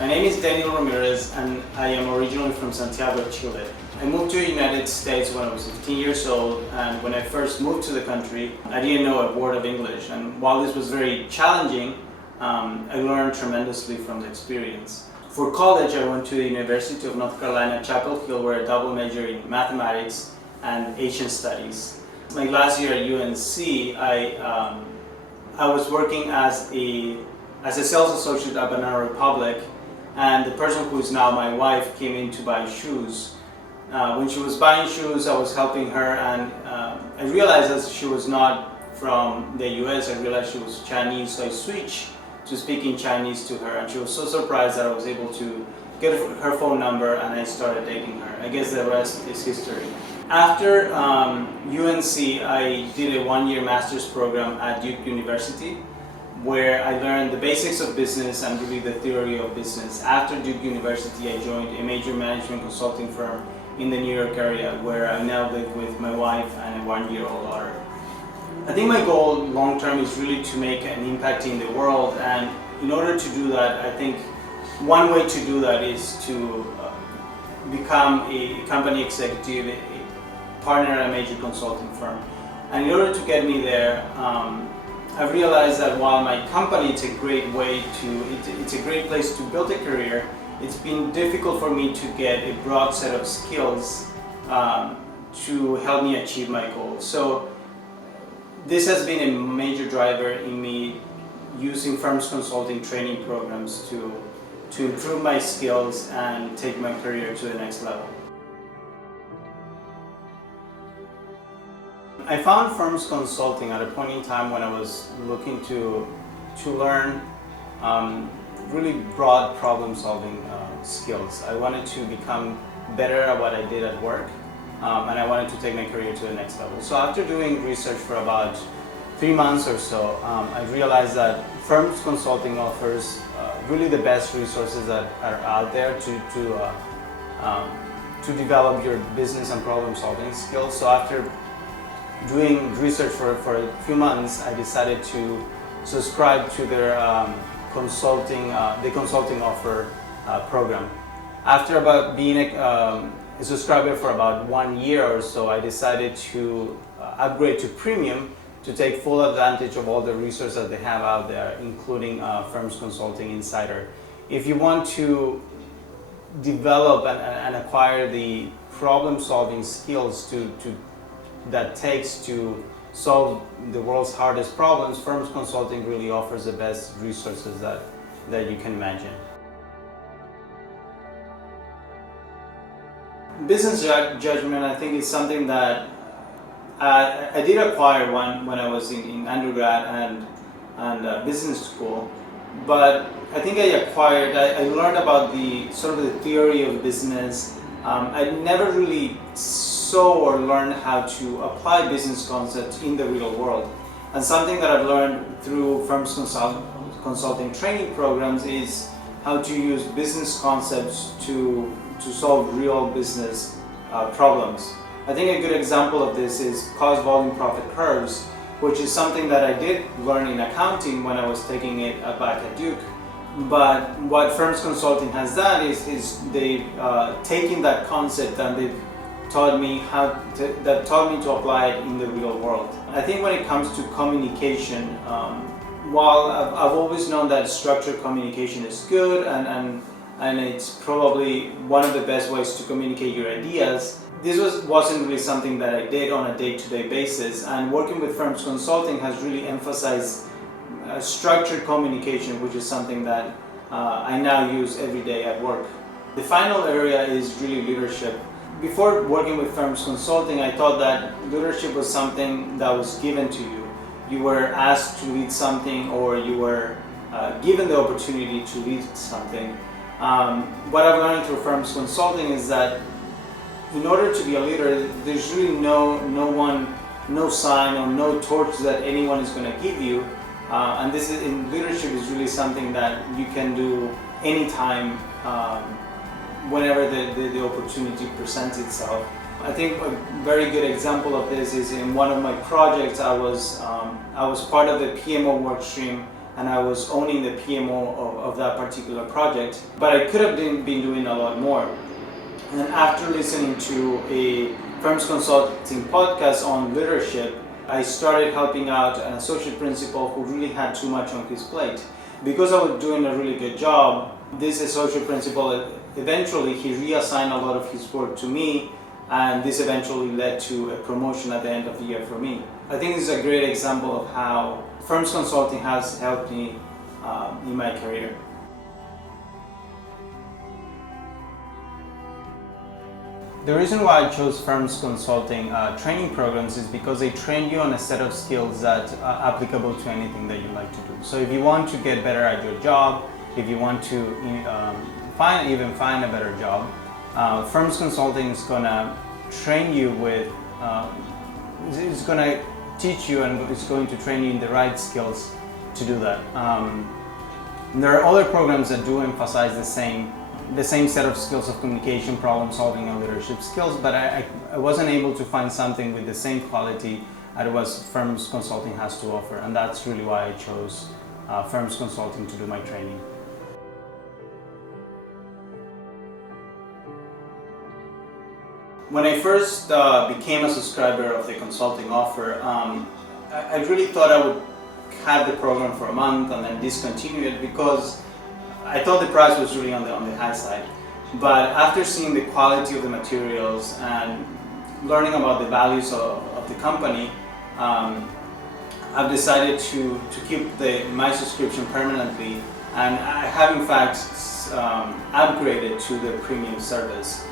My name is Daniel Ramirez and I am originally from Santiago, Chile. I moved to the United States when I was 15 years old, and when I first moved to the country, I didn't know a word of English, and while this was very challenging, I learned tremendously from the experience. For college, I went to the University of North Carolina, Chapel Hill, where I double majored in mathematics and Asian studies. My last year at UNC, I was working as a sales associate at Banana Republic, and the person who is now my wife came in to buy shoes. When she was buying shoes, I was helping her, and I realized that she was not from the US. I realized she was Chinese, so I switched to speaking Chinese to her, and she was so surprised that I was able to get her phone number, and I started dating her. I guess the rest is history. After UNC, I did a one-year master's program at Duke University, where I learned the basics of business and really the theory of business. After Duke University, I joined a major management consulting firm in the New York area, where I now live with my wife and a one-year-old daughter. I think my goal long-term is really to make an impact in the world, and in order to do that, I think one way to do that is to become a company executive, a partner at a major consulting firm. And in order to get me there, I've realized that while my company it's a great place to build a career, it's been difficult for me to get a broad set of skills to help me achieve my goals. So this has been a major driver in me using firms consulting training programs to improve my skills and take my career to the next level. I found firms consulting at a point in time when I was looking to learn really broad problem-solving skills. I wanted to become better at what I did at work, and I wanted to take my career to the next level. So after doing research for about 3 months or so, I realized that firms consulting offers really the best resources that are out there to develop your business and problem-solving skills. So after doing research for a few months, I decided to subscribe to their consulting offer program. After about being a subscriber for about 1 year or so, I decided to upgrade to premium to take full advantage of all the resources that they have out there, including Firms Consulting Insider. If you want to develop and acquire the problem-solving skills that takes to solve the world's hardest problems, Firms Consulting really offers the best resources that you can imagine. Business judgment, I think, is something that I did acquire when I was in undergrad and business school, but I think I learned about the sort of the theory of business. I never really saw or learned how to apply business concepts in the real world. And something that I've learned through Firms Consulting training programs is how to use business concepts to solve real business problems. I think a good example of this is cost volume profit curves, which is something that I did learn in accounting when I was taking it back at Duke. But what Firms Consulting has done is they've taken that concept and they've taught me to apply it in the real world. I think when it comes to communication, while I've always known that structured communication is good and it's probably one of the best ways to communicate your ideas, this wasn't really something that I did on a day-to-day basis, and working with Firms Consulting has really emphasized structured communication, which is something that I now use every day at work. The final area is really leadership. Before working with Firms Consulting, I thought that leadership was something that was given to you. You were asked to lead something, or you were given the opportunity to lead something. What I've learned through Firms Consulting is that in order to be a leader, there's really no sign or no torch that anyone is going to give you. And this is, in leadership, is really something that you can do anytime, whenever the opportunity presents itself. I think a very good example of this is in one of my projects. I was part of the PMO work stream and I was owning the PMO of that particular project, but I could have been doing a lot more. And after listening to a firms consulting podcast on leadership, I started helping out an associate principal who really had too much on his plate. Because I was doing a really good job, this associate principal eventually he reassigned a lot of his work to me, and this eventually led to a promotion at the end of the year for me. I think this is a great example of how firms consulting has helped me in my career. The reason why I chose firms consulting training programs is because they train you on a set of skills that are applicable to anything that you like to do. So if you want to get better at your job, if you want to find a better job, firms consulting is gonna train you with, it's gonna teach you and it's going to train you in the right skills to do that. There are other programs that do emphasize the same set of skills of communication, problem solving, and leadership skills, but I wasn't able to find something with the same quality as what firms consulting has to offer, and that's really why I chose firms consulting to do my training. When I first became a subscriber of the consulting offer, I really thought I would have the program for a month and then discontinue it because I thought the price was really on the high side. But after seeing the quality of the materials and learning about the values of the company, I've decided to keep my subscription permanently, and I have in fact upgraded to the premium service.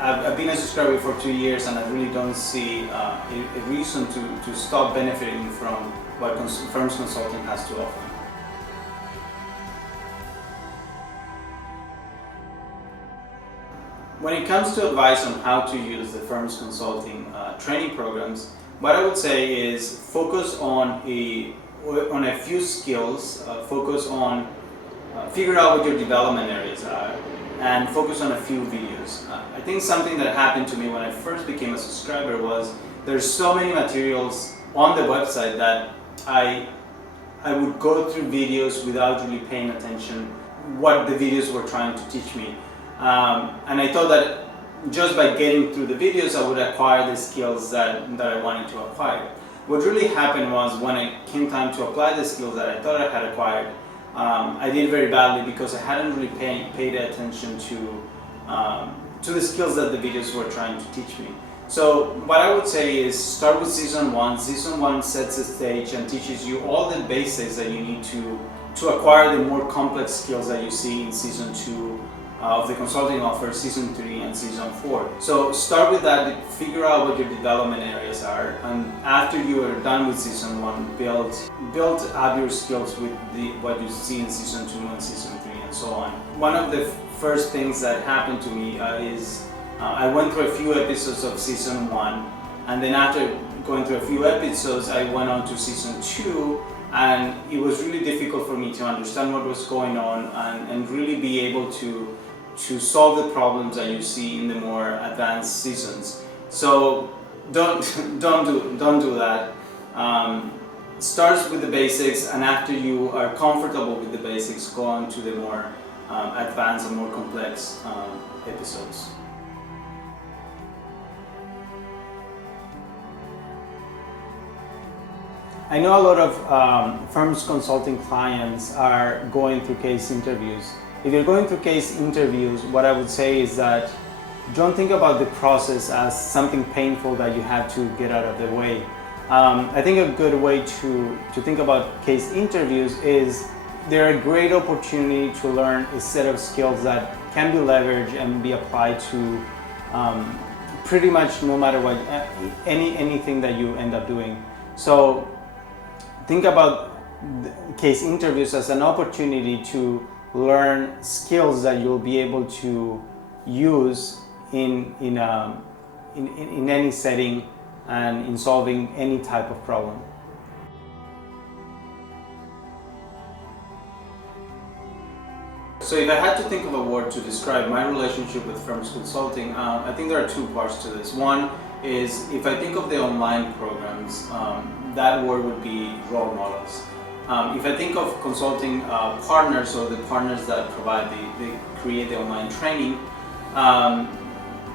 I've been a subscriber for 2 years, and I really don't see a reason to stop benefiting from what firms consulting has to offer. When it comes to advice on how to use the firms consulting training programs, what I would say is focus on a few skills, focus on figure out what your development areas are, and focus on a few videos. I think something that happened to me when I first became a subscriber was there's so many materials on the website that I would go through videos without really paying attention what the videos were trying to teach me. And I thought that just by getting through the videos I would acquire the skills that I wanted to acquire. What really happened was when it came time to apply the skills that I thought I had acquired, I did very badly because I hadn't really paid attention to the skills that the videos were trying to teach me. So what I would say is start with season 1. Season 1 sets the stage and teaches you all the basics that you need to acquire the more complex skills that you see in season 2 of the consulting offer, season 3 and season 4. So start with that, figure out what your development areas are, and after you are done with season 1, build up your skills with what you see in season 2 and season 3 and so on. One of the first things that happened to me is I went through a few episodes of season 1, and then after going through a few episodes I went on to season 2, and it was really difficult for me to understand what was going on and really be able to solve the problems that you see in the more advanced seasons. So don't do that. Start with the basics, and after you are comfortable with the basics, go on to the more advanced and more complex episodes. I know a lot of firms consulting clients are going through case interviews. If you're going through case interviews, what I would say is that don't think about the process as something painful that you have to get out of the way. I think a good way to think about case interviews is they're a great opportunity to learn a set of skills that can be leveraged and be applied to pretty much no matter what, anything that you end up doing. So think about case interviews as an opportunity to learn skills that you'll be able to use in any setting and in solving any type of problem. So if I had to think of a word to describe my relationship with firms consulting, I think there are two parts to this. One is if I think of the online programs, that word would be role models. If I think of consulting partners or the partners that provide they create the online training,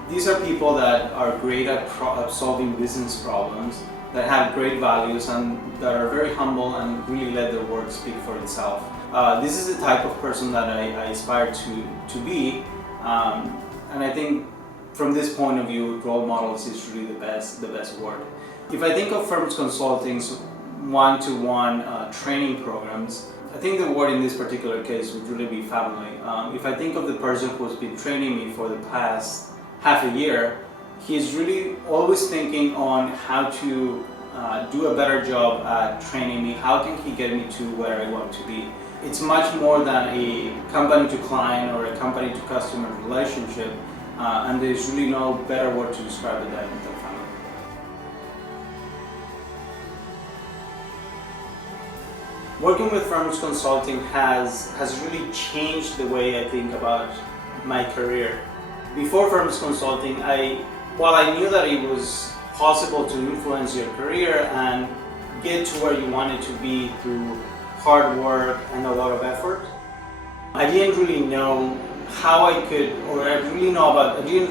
these are people that are great at solving business problems, that have great values and that are very humble and really let their work speak for itself. This is the type of person that I aspire to be, and I think from this point of view, role models is really the best word. If I think of firms consulting's one-to-one training programs, I think the word in this particular case would really be family. If I think of the person who's been training me for the past half a year, he's really always thinking on how to do a better job at training me. How can he get me to where I want to be? It's much more than a company to client or a company to customer relationship, and there's really no better word to describe it than family. Working with firms consulting has really changed the way I think about my career. Before firms consulting, while I knew that it was possible to influence your career and get to where you wanted to be through hard work and a lot of effort, I didn't really know how I could, or I didn't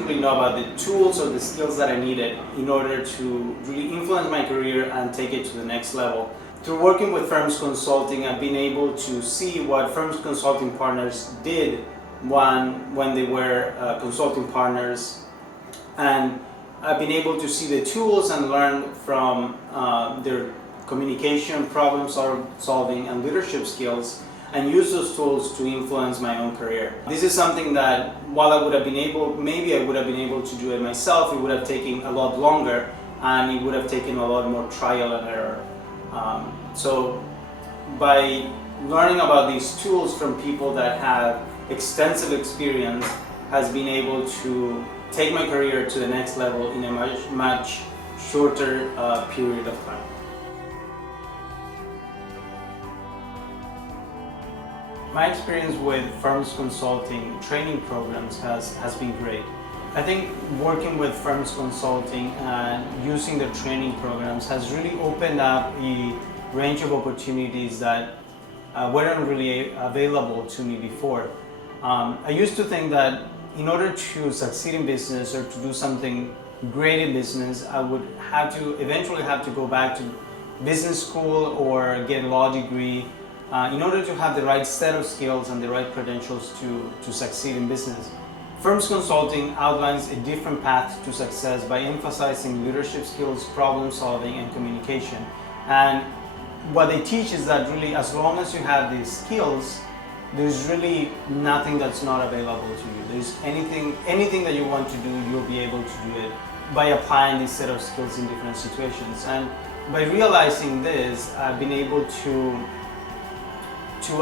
really know about the tools or the skills that I needed in order to really influence my career and take it to the next level. Through working with firms consulting, I've been able to see what firms consulting partners did when they were consulting partners, and I've been able to see the tools and learn from their communication, problem solving, and leadership skills, and use those tools to influence my own career. This is something that, while I would have been able to do it myself, it would have taken a lot longer, and it would have taken a lot more trial and error. So by learning about these tools from people that have extensive experience, has been able to take my career to the next level in a much shorter period of time. My experience with firms consulting training programs has been great. I think working with firms consulting and using the training programs has really opened up a range of opportunities that weren't really available to me before. I used to think that in order to succeed in business or to do something great in business, I would eventually have to go back to business school or get a law degree in order to have the right set of skills and the right credentials to succeed in business. Firms consulting outlines a different path to success by emphasizing leadership skills, problem solving, and communication. And what they teach is that really, as long as you have these skills, there's really nothing that's not available to you. There's anything that you want to do, you'll be able to do it by applying this set of skills in different situations. And by realizing this, I've been able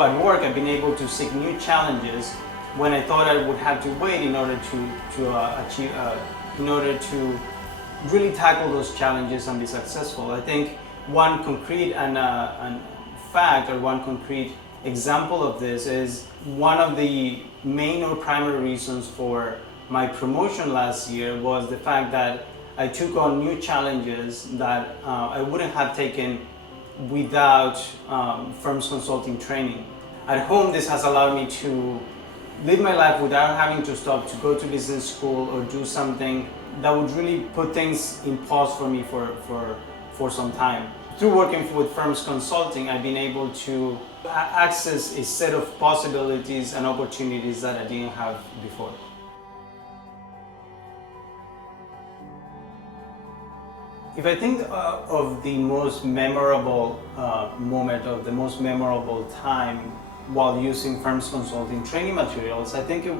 at work, I've been able to seek new challenges when I thought I would have to wait in order to really tackle those challenges and be successful. I think one concrete one concrete example of this is one of the main or primary reasons for my promotion last year was the fact that I took on new challenges that I wouldn't have taken without firms consulting training. At home, this has allowed me to live my life without having to stop to go to business school or do something that would really put things in pause for me for some time. Through working with firms consulting, I've been able to access a set of possibilities and opportunities that I didn't have before. If I think of the most memorable moment, of the most memorable time while using firms consulting training materials, I think it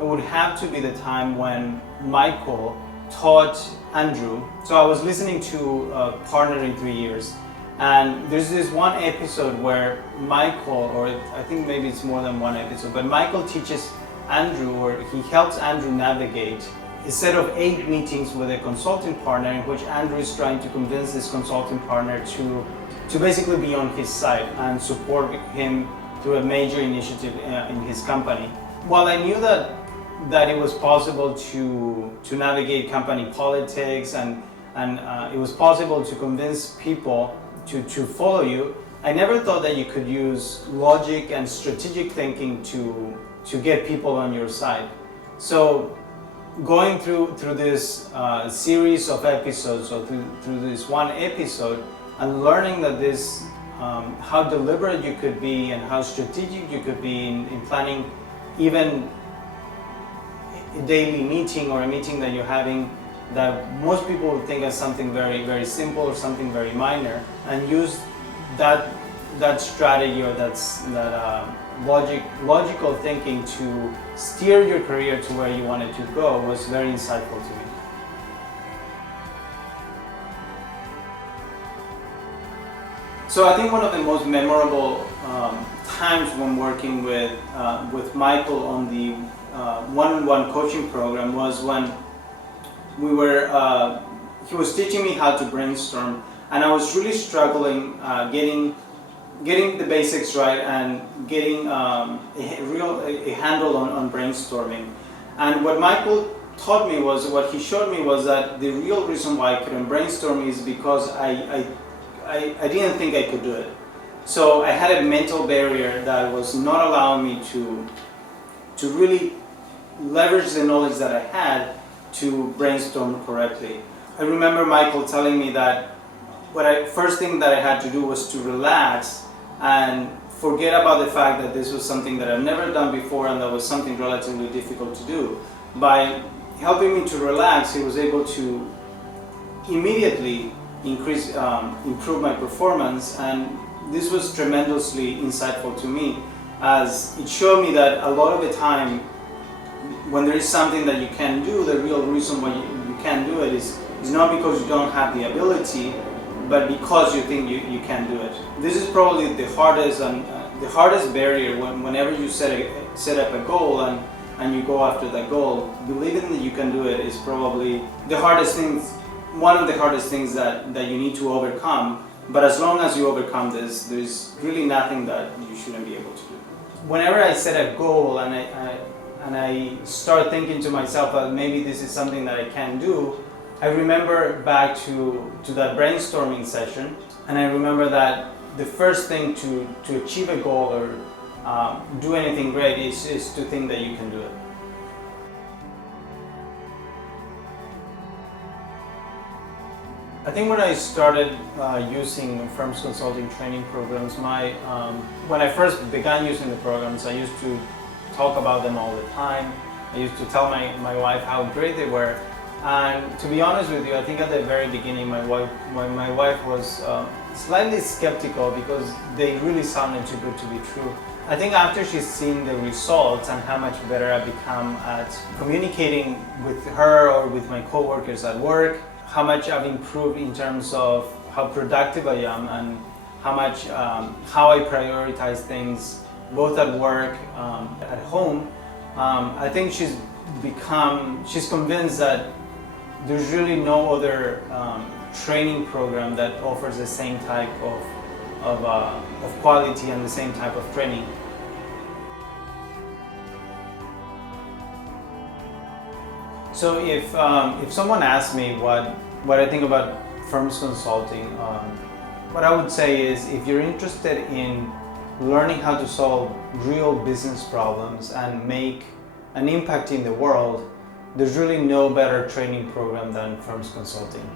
would have to be the time when Michael taught Andrew. So I was listening to Partner in 3 Years, and there's this one episode where Michael, or I think maybe it's more than one episode, but Michael teaches Andrew, or he helps Andrew navigate a set of 8 meetings with a consulting partner in which Andrew is trying to convince this consulting partner to basically be on his side and support him through a major initiative in his company. While I knew that it was possible to navigate company politics and it was possible to convince people to follow you, I never thought that you could use logic and strategic thinking to get people on your side. So going through this series of episodes, or through this one episode, and learning that this how deliberate you could be and how strategic you could be in planning even a daily meeting or a meeting that you're having that most people would think as something very, very simple or something very minor, and use that strategy or that logical thinking to steer your career to where you wanted to go was very insightful to me. So I think one of the most memorable times when working with Michael on the one-on-one coaching program was when we were, he was teaching me how to brainstorm, and I was really struggling getting the basics right and getting a handle on brainstorming. And what Michael taught me was, what he showed me was that the real reason why I couldn't brainstorm is because I didn't think I could do it. So I had a mental barrier that was not allowing me to really leverage the knowledge that I had to brainstorm correctly. I remember Michael telling me that first thing that I had to do was to relax and forget about the fact that this was something that I've never done before and that was something relatively difficult to do. By helping me to relax, he was able to immediately improve my performance, and this was tremendously insightful to me, as it showed me that a lot of the time when there is something that you can do, the real reason why you can't do it is not because you don't have the ability, but because you think you can do it. This is probably the hardest barrier whenever you set up a goal and you go after that goal. Believing that you can do it is probably one of the hardest things that you need to overcome. But as long as you overcome this, there's really nothing that you shouldn't be able to do. Whenever I set a goal and I start thinking to myself that maybe this is something that I can do, I remember back to that brainstorming session, and I remember that the first thing to achieve a goal or do anything great is to think that you can do it. I think when I started using firms consulting training programs, when I first began using the programs, I used to talk about them all the time. I used to tell my wife how great they were. And to be honest with you, I think at the very beginning my wife was slightly skeptical because they really sounded too good to be true. I think after she's seen the results and how much better I've become at communicating with her or with my coworkers at work, how much I've improved in terms of how productive I am and how I prioritize things both at work, at home, I think she's convinced that there's really no other training program that offers the same type of quality and the same type of training. So if someone asks me what I think about firms consulting, what I would say is, if you're interested in learning how to solve real business problems and make an impact in the world, there's really no better training program than firms consulting.